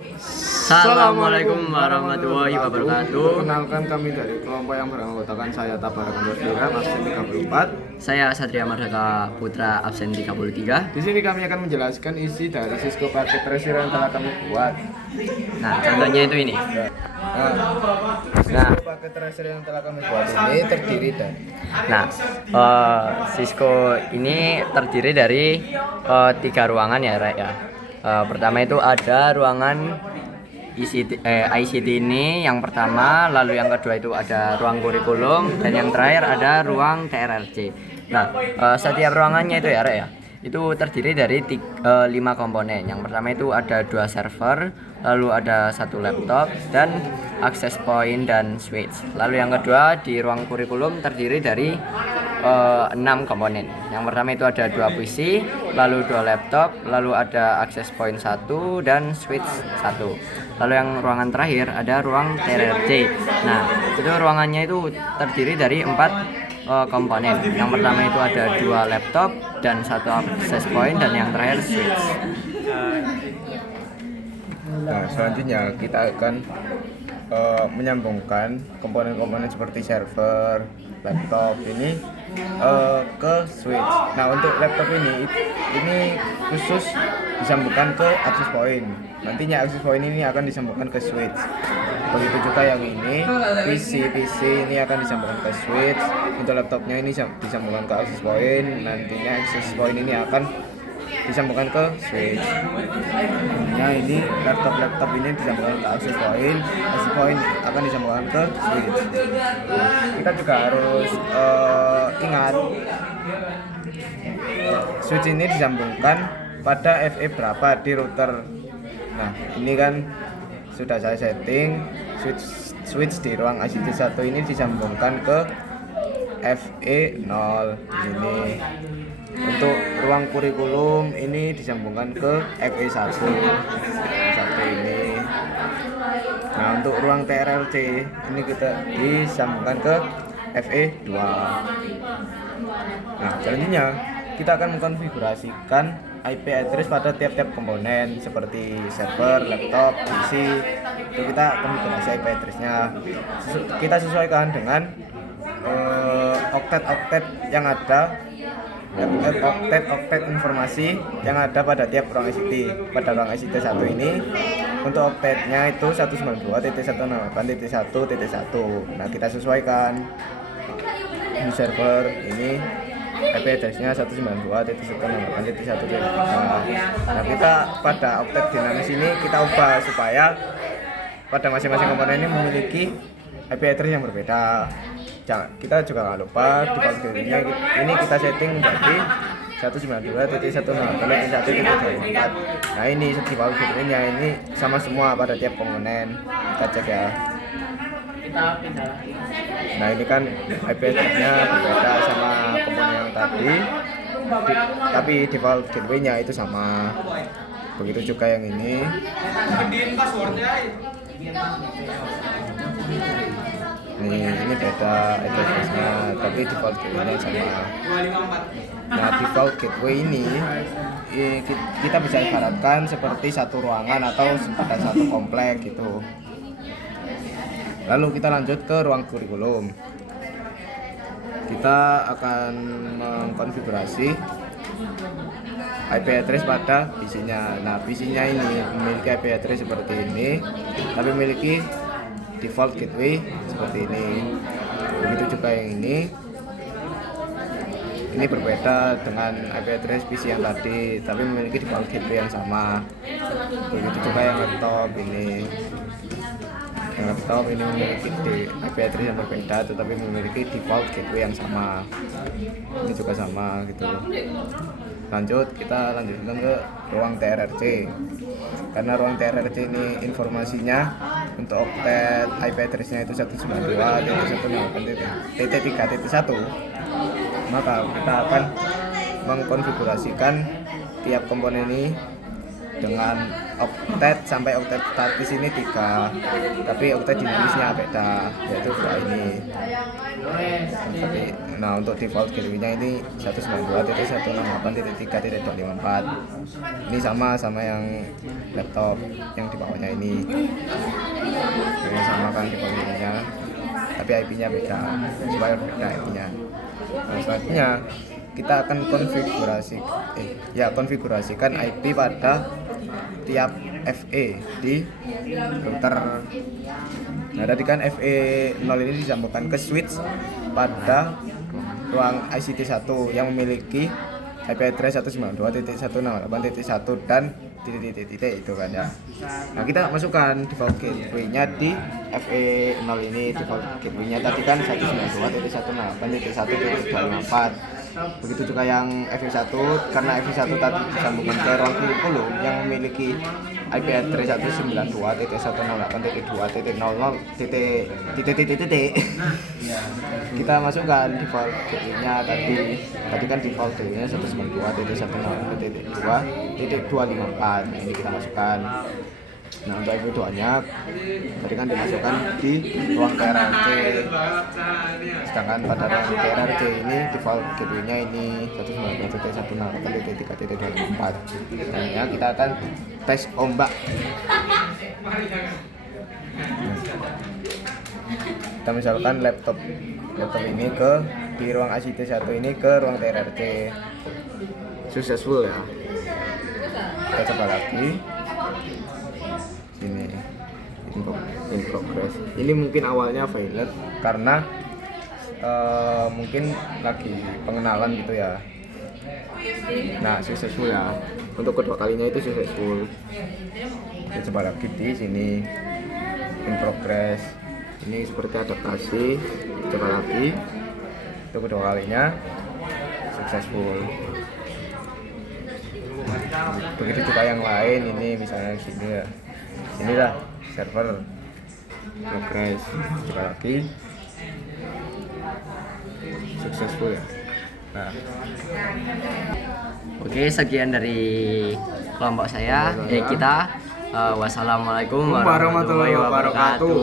Assalamualaikum warahmatullahi wabarakatuh. Perkenalkan, kami dari kelompok yang beranggotakan saya Tabarakan Nurdira, absen 34. Saya Satria Mardhaka Putra, absen 33. Di sini kami akan menjelaskan isi dari Cisco Packet Tracer yang telah kami buat. Nah, contohnya itu ini. Cisco Packet Tracer yang telah kami buat ini terdiri dari Cisco ini terdiri dari 3 ruangan ya, Rek ya. Pertama itu ada ruangan ICT ini yang pertama, lalu yang kedua itu ada ruang kurikulum, dan yang terakhir ada ruang TRLC. Nah, setiap ruangannya itu ya, Rek ya, itu terdiri dari 5 komponen. Yang pertama itu ada 2 server, lalu ada 1 laptop dan access point dan switch. Lalu yang kedua di ruang kurikulum terdiri dari 6 komponen. Yang pertama itu ada 2 PC, lalu 2 laptop, lalu ada access point 1 dan switch 1. Lalu yang ruangan terakhir ada ruang TRLC. Nah, itu ruangannya itu terdiri dari 4 komponen. Yang pertama itu ada 2 laptop dan 1 access point, dan yang terakhir switch. Nah, selanjutnya kita akan menyambungkan komponen-komponen seperti server, laptop ini ke switch. Nah, untuk laptop ini khusus disambungkan ke access point. Nantinya access point ini akan disambungkan ke switch. Begitu juga yang ini, PC ini akan disambungkan ke switch. Untuk laptopnya ini disambungkan ke access point. Nantinya access point ini akan disambungkan ke switch. Nah, ini laptop ini disambungkan ke access point akan disambungkan ke switch. Kita juga harus ingat switch ini disambungkan pada FE berapa di router. Nah, ini kan sudah saya setting switch di ruang ICT 1 ini disambungkan ke FE 0 ini. Untuk ruang kurikulum ini disambungkan ke FE 1 ini. Nah, untuk ruang TRLC ini kita disambungkan ke FE 2. Nah, selanjutnya kita akan mengkonfigurasikan IP address pada tiap-tiap komponen seperti server, laptop, PC. Itu kita konfigurasi IP address-nya. Kita sesuaikan dengan oktet yang ada, oktet informasi yang ada pada tiap ruang ICT. Pada ruang ICT 1 ini untuk oktetnya itu 192.168.1.1. Nah, kita sesuaikan. Di server ini IP address-nya 192.168.1.1. Nah, kita pada oktet dinamis ini kita ubah supaya pada masing-masing komponen ini memiliki IP address yang berbeda. Kita juga nggak lupa di konfigurasinya ini kita setting menjadi 192.168.1.4. Nah, ini di konfigurasinya ini sama semua pada tiap komponen. Kita cek ya. Nah, ini kan IP address-nya berbeda sama komponen yang tadi, tapi default gateway-nya itu sama. Begitu juga yang ini. Ini beda IP address-nya, tapi default gateway-nya sama. Nah, default gateway ini kita bisa ibaratkan seperti satu ruangan atau pada satu komplek gitu. Lalu kita lanjut ke ruang kurikulum. Kita akan mengkonfigurasi IP address pada PC-nya. Nah, PC-nya ini memiliki IP address seperti ini, tapi memiliki default gateway seperti ini. Begitu juga yang ini. Ini berbeda dengan IP address PC yang tadi, tapi memiliki default gateway yang sama. Begitu juga yang laptop ini. Laptop ini memiliki IP address yang berbeda, tetapi memiliki default gateway yang sama. Ini juga sama gitu. Lanjut, kita lanjutkan ke ruang TRRC. Karena ruang TRRC ini informasinya untuk oktet IP address-nya itu 192.168.3.1, maka kita akan mengkonfigurasikan tiap komponen ini dengan oktet sampai oktet statis ini 3, tapi oktet dinamisnya beda, yaitu 2 ini. Nah untuk default gateway-nya ini 192.168.3.254. Ini sama yang laptop yang di bawahnya ini. Ini sama kan default gateway-nya, tapi IP-nya beda, supaya beda IP-nya. Nah selanjutnya kita akan konfigurasikan IP pada tiap FE di router. Nah tadi kan FE 0 ini disambungkan ke switch pada ruang ICT 1 yang memiliki IP address 192.168.1 dan titik itu kan ya. Nah kita masukkan default gateway-nya di FE 0 ini. Default gateway-nya tadi kan 192.168.1.254. Begitu juga yang FE1, karena FE1 tadi disambungkan ke ruang kurikulum yang memiliki IP address 192.168.2.00. Kita masukkan default gateway-nya tadi kan default gateway-nya 192.168.2.254. Nah, ini kita masukkan. Nah untuk IP2-nya tadi kan dimasukkan di ruang TRRC, sedangkan pada ruang TRRC ini default gateway-nya ini 192.168.3.254. Nah ya kita akan tes ombak. Kita misalkan laptop ini di ruang ICT 1 ini ke ruang TRRC, successful ya. Kita coba lagi. Ini in progress. Ini mungkin awalnya failed karena mungkin lagi pengenalan gitu ya. Nah successful ya, untuk kedua kalinya itu successful. Kita coba lagi di sini in progress. Ini seperti adaptasi. Coba lagi, untuk kedua kalinya successful. Begitu juga yang lain, ini misalnya di sini ya. Inilah server progress. Coba lagi, successful ya. Nah, Oke, sekian dari kelompok saya. Kita wassalamualaikum warahmatullahi wabarakatuh.